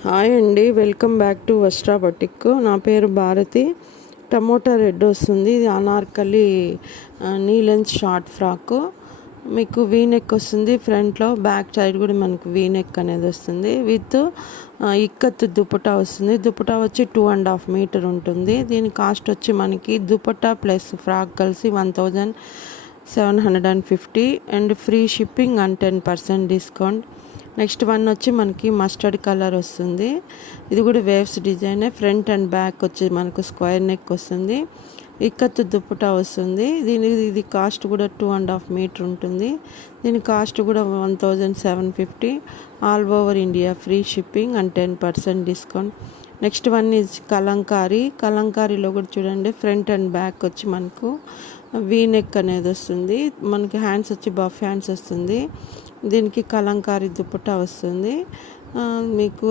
Hi అండి, welcome back to Vastra boutique. నా పేరు భారతి. టమోటా రెడ్ వస్తుంది. ఇది అనార్కలి నీ లెన్స్ షార్ట్ ఫ్రాక్. మీకు వీ నెక్ వస్తుంది ఫ్రంట్లో, బ్యాక్ సైడ్ కూడా మనకు వీ నెక్ అనేది వస్తుంది. విత్ ఇక్కత్ దుపట్టా వస్తుంది. దుపట్టా వచ్చి 2.5 మీటర్ ఉంటుంది. దీని కాస్ట్ వచ్చి మనకి దుపట్టా ప్లస్ ఫ్రాక్ కలిసి 1750 and free shipping and 10% discount. Next one వచ్చి మనకి మస్టర్డ్ కలర్ వస్తుంది. ఇది కూడా waves design. Front and back వచ్చి మనకు స్క్వేర్ నెక్ వస్తుంది. ఇక్కత్ దుపట్టా వస్తుంది. ఇది కాస్ట్ కూడా 2.5 మీటర్ ఉంటుంది. దీని కాస్ట్ కూడా 1750. All over India free shipping and 10% discount. Next one is Kalamkari. కలంకారీలో కూడా చూడండి, ఫ్రంట్ అండ్ బ్యాక్ వచ్చి మనకు వీ నెక్ అనేది వస్తుంది. మనకి హ్యాండ్స్ వచ్చి బఫ్ హ్యాండ్స్ వస్తుంది. దీనికి కలంకారీ దుపట్టా వస్తుంది. మీకు